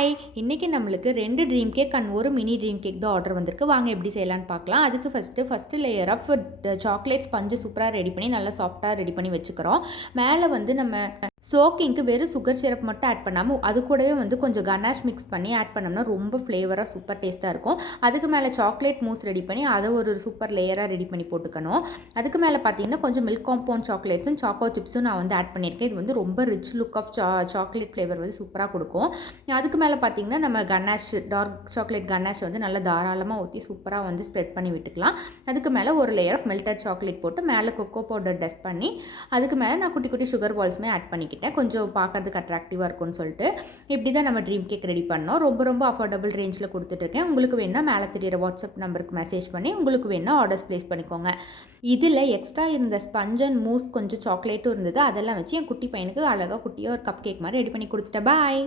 Hi, இன்றைக்கி நம்மளுக்கு 2 dream cake and ஒரு மினி ட்ரீம் கேக் தான் ஆர்டர் வந்திருக்கு. வாங்க எப்படி செய்யலான்னு பார்க்கலாம். அதுக்கு first layer of chocolate sponge சூப்பராக ரெடி பண்ணி நல்லா சாஃப்டாக ரெடி பண்ணி வச்சுக்கிறோம். மேலே வந்து நம்ம சோக்கிங்க்கு வெறும் சுகர் சிரப் மட்டும் ஆட் பண்ணாமல் அது கூடவே வந்து கொஞ்சம் கனாஷ் மிக்ஸ் பண்ணி ஆட் பண்ணோம்னா ரொம்ப ஃப்ளேவராக சூப்பர் டேஸ்ட்டாக இருக்கும். அதுக்கு மேலே சாக்லேட் மூஸ் ரெடி பண்ணி அதை ஒரு சூப்பர் லேயராக ரெடி பண்ணி போட்டுக்கணும். அதுக்கு மேலே பார்த்தீங்கன்னா கொஞ்சம் மில்க் காம்பவுண்ட் சாக்லேட்ஸும் சாக்கோ சிப்ஸும் நான் வந்து ஆட் பண்ணியிருக்கேன். இது வந்து ரொம்ப rich look of chocolate flavour வந்து சூப்பராக கொடுக்கும். அதுக்கு மேலே பார்த்தீங்கன்னா நம்ம கனாஷ் டார்க் சாக்லேட் கனாஷ் வந்து நல்லா தாராளமாக ஊற்றி சூப்பராக வந்து ஸ்ப்ரெட் பண்ணி விட்டுக்கலாம். அதுக்கு மேலே ஒரு லேயர் ஆஃப் மெல்டட் சாக்லேட் போட்டு மேலே கொக்கோ பவுடர் டஸ்ட் பண்ணி அதுக்கு மேலே நான் குட்டி குட்டி சுகர் பால்ஸுமே ஆட் பண்ணி கொஞ்சம் பார்க்கறதுக்கு அட்ராக்டிவாக இருக்கும்னு சொல்லிட்டு இப்படி தான் நம்ம ட்ரீம் கேக் ரெடி பண்ணோம். ரொம்ப அஃபோர்டபுள் ரேஞ்சில் கொடுத்துட்ருக்கேன். உங்களுக்கு வேணால் மேலே தெரியிற வாட்ஸ்அப் நம்பருக்கு மெசேஜ் பண்ணி உங்களுக்கு வேணால் ஆர்டர்ஸ் ப்ளேஸ் பண்ணிக்கோங்க. இதில் எக்ஸ்ட்ரா இருந்த ஸ்பஞ்ச் அண்ட் மூஸ் கொஞ்சம் சாக்லேட்டும் இருந்தது. அதெல்லாம் வச்சு என் குட்டி பையனுக்கு அழகாக குட்டியாக ஒரு கப் கேக் மாதிரி ரெடி பண்ணி கொடுத்துட்டேன். பாய்.